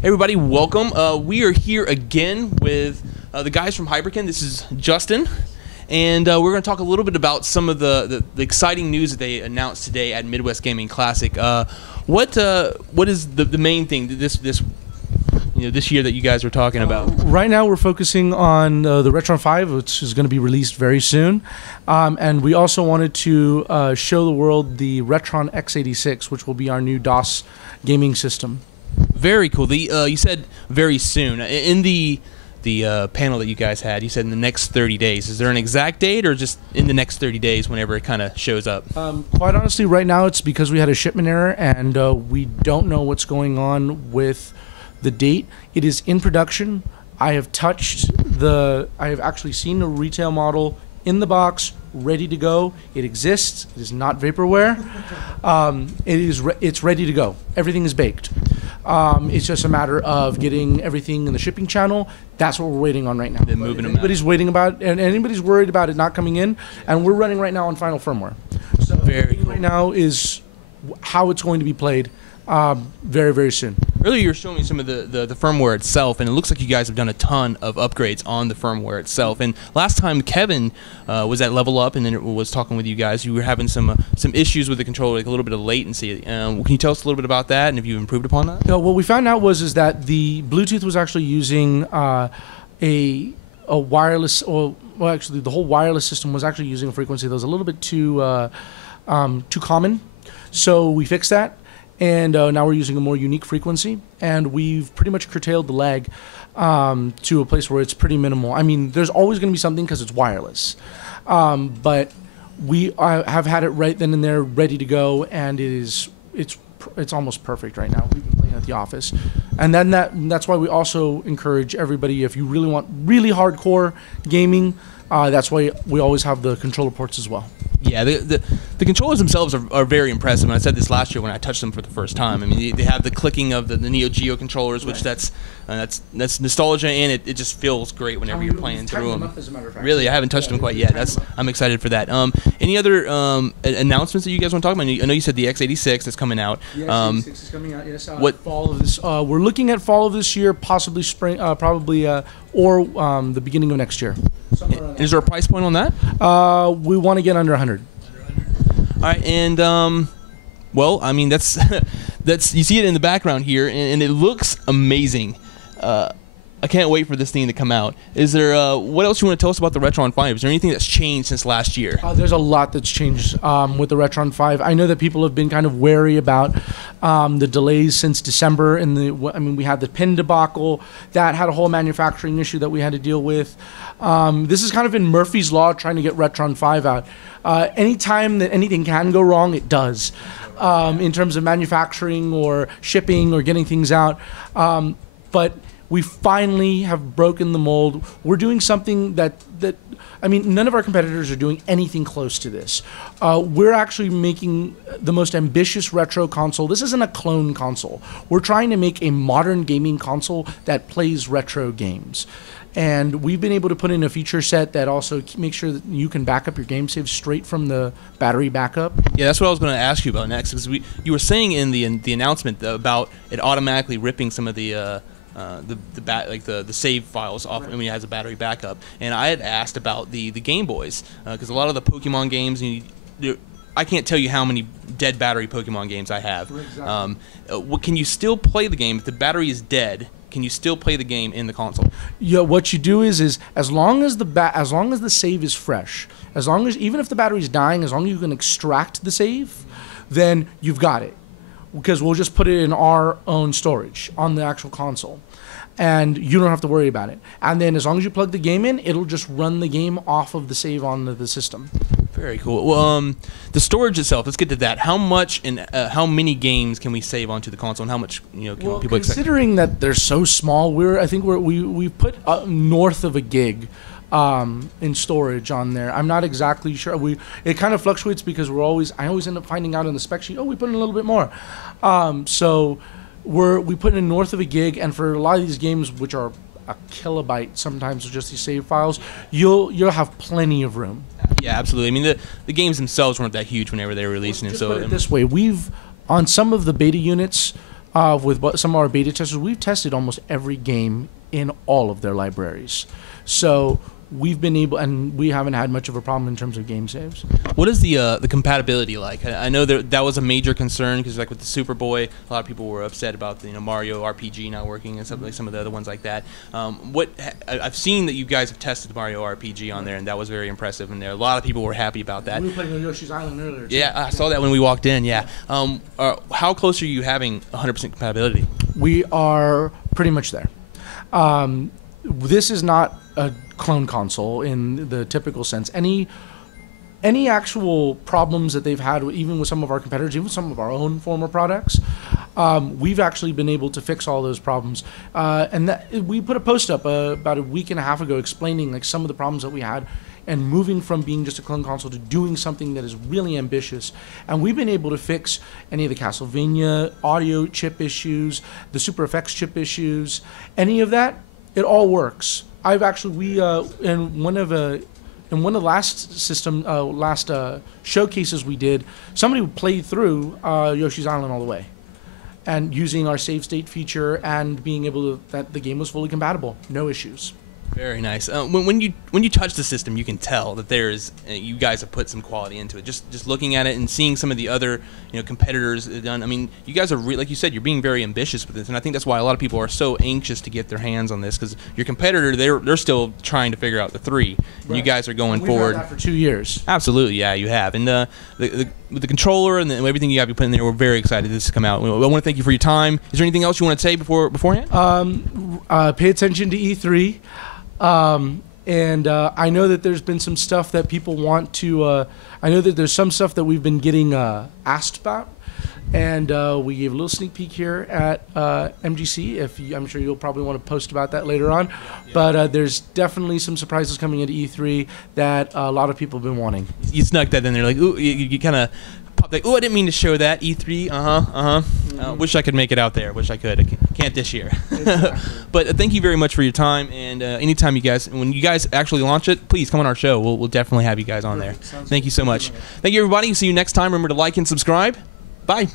Hey everybody, welcome. We are here again with the guys from Hyperkin. This is Dustin, and we're going to talk a little bit about some of the exciting news that they announced today at Midwest Gaming Classic. What is the main thing this year that you guys are talking about? Right now we're focusing on the RetroN 5, which is going to be released very soon. And we also wanted to show the world the RetroN X86, which will be our new DOS gaming system. Very cool. You said very soon. In the panel that you guys had, you said in the next 30 days. Is there an exact date, or just in the next 30 days whenever it kind of shows up? Quite honestly, right now it's because we had a shipment error, and we don't know what's going on with the date. It is in production. I have actually seen a retail model in the box, ready to go. It exists. It is not vaporware. It's ready to go. Everything is baked. It's just a matter of getting everything in the shipping channel. That's what we're waiting on right now. They're moving them anybody's waiting about, and anybody's worried about it not coming in, and we're running right now on final firmware. So very cool. Right now is how it's going to be played very, very soon. Earlier you were showing me some of the firmware itself, and it looks like you guys have done a ton of upgrades on the firmware itself. And last time Kevin was at Level Up and then was talking with you guys, you were having some issues with the controller, like a little bit of latency. Can you tell us a little bit about that, and if you've improved upon that? What we found out was that the Bluetooth was actually using a wireless, well actually the whole wireless system was actually using a frequency that was a little bit too common. So we fixed that. And now we're using a more unique frequency, and we've pretty much curtailed the lag to a place where it's pretty minimal. I mean, there's always going to be something because it's wireless, but we have had it right then and there, ready to go, and it's almost perfect right now. We've been playing at the office, and then that's why we also encourage everybody, if you really want really hardcore gaming, that's why we always have the controller ports as well. Yeah, the controllers themselves are very impressive, and I said this last year when I touched them for the first time. I mean, they have the clicking of the Neo Geo controllers, which that's nostalgia, and it just feels great whenever you're playing through them. Really, I haven't touched them quite yet. I'm excited for that. Any other announcements that you guys want to talk about? I know you said the X86 that's coming out. The X86 is coming out. Yes, fall of this. We're looking at fall of this year, possibly spring, probably or the beginning of next year. Is there a price point on that? We want to get under 100. All right, and well, I mean that's you see it in the background here, and it looks amazing. I can't wait for this thing to come out. Is there what else you want to tell us about the RetroN 5? Is there anything that's changed since last year? There's a lot that's changed with the RetroN 5. I know that people have been kind of wary about the delays since December. We had the pin debacle that had a whole manufacturing issue that we had to deal with. This is kind of in Murphy's Law, trying to get RetroN 5 out. Anytime that anything can go wrong, it does, in terms of manufacturing or shipping or getting things out. But we finally have broken the mold. We're doing something that none of our competitors are doing anything close to this. We're actually making the most ambitious retro console. This isn't a clone console. We're trying to make a modern gaming console that plays retro games. And we've been able to put in a feature set that also makes sure that you can back up your game saves straight from the battery backup. Yeah, that's what I was going to ask you about next, because you were saying in the announcement about it automatically ripping some of the save files off when it has a battery backup, and I had asked about the Game Boys, because a lot of the Pokemon games, I can't tell you how many dead battery Pokemon games I have. Exactly. Can you still play the game if the battery is dead? Can you still play the game in the console? Yeah, what you do is as long as the save is fresh, even if the battery's dying, as long as you can extract the save, then you've got it. Because we'll just put it in our own storage on the actual console, and you don't have to worry about it. And then as long as you plug the game in, it'll just run the game off of the save onto the system. Very cool. Well, the storage itself. Let's get to that. How much and how many games can we save onto the console, and how much can people expect? Considering that they're so small, we put north of a gig in storage on there. I'm not exactly sure. It kind of fluctuates because I always end up finding out in the spec sheet, we put in a little bit more. So we put in north of a gig, and for a lot of these games, which are a kilobyte sometimes with just these save files, you'll have plenty of room. Yeah, absolutely. I mean, the games themselves weren't that huge whenever they were releasing them. So put it this way, we've on some of the beta units, some of our beta testers, we've tested almost every game in all of their libraries. So we've been able, and we haven't had much of a problem in terms of game saves. What is the compatibility like? I know that was a major concern because like with the Superboy, a lot of people were upset about the Mario RPG not working and stuff like some of the other ones like that. I've seen that you guys have tested Mario RPG on there, and that was very impressive. And there, a lot of people were happy about that. We were playing on Yoshi's Island earlier. Too. Yeah, I saw that when we walked in. Yeah. How close are you having 100% compatibility? We are pretty much there. This is not a clone console in the typical sense. Any actual problems that they've had, even with some of our competitors, even some of our own former products, we've actually been able to fix all those problems. And we put a post up about a week and a half ago explaining like some of the problems that we had and moving from being just a clone console to doing something that is really ambitious. And we've been able to fix any of the Castlevania audio chip issues, the Super Effects chip issues, any of that. It all works. I've actually in one of the last showcases we did, somebody played through Yoshi's Island all the way, and using our save state feature and being able to, that the game was fully compatible, no issues. Very nice. When you touch the system, you can tell that there's you guys have put some quality into it. Just looking at it and seeing some of the other competitors done. I mean, you guys are like you said, you're being very ambitious with this, and I think that's why a lot of people are so anxious to get their hands on this because your competitor they're still trying to figure out the 3. And you guys are going forward. We've had that for 2 years. Absolutely, yeah, you have. And with the controller and everything you have put in there, we're very excited this to come out. I want to thank you for your time. Is there anything else you want to say beforehand? Pay attention to E3. And I know that there's been some stuff that people want to, I know that there's some stuff that we've been getting asked about, and we gave a little sneak peek here at MGC. I'm sure you'll probably want to post about that later on, but there's definitely some surprises coming into E3 that a lot of people have been wanting. You snuck that in there, like, ooh, you kind of popped like, ooh, I didn't mean to show that, E3, wish I could make it out there, wish I could. I can't this year. Exactly. But thank you very much for your time, and anytime when you guys actually launch it, please come on our show. We'll definitely have you guys on there. Thank you so much. Thank you, everybody. See you next time. Remember to like and subscribe. Bye.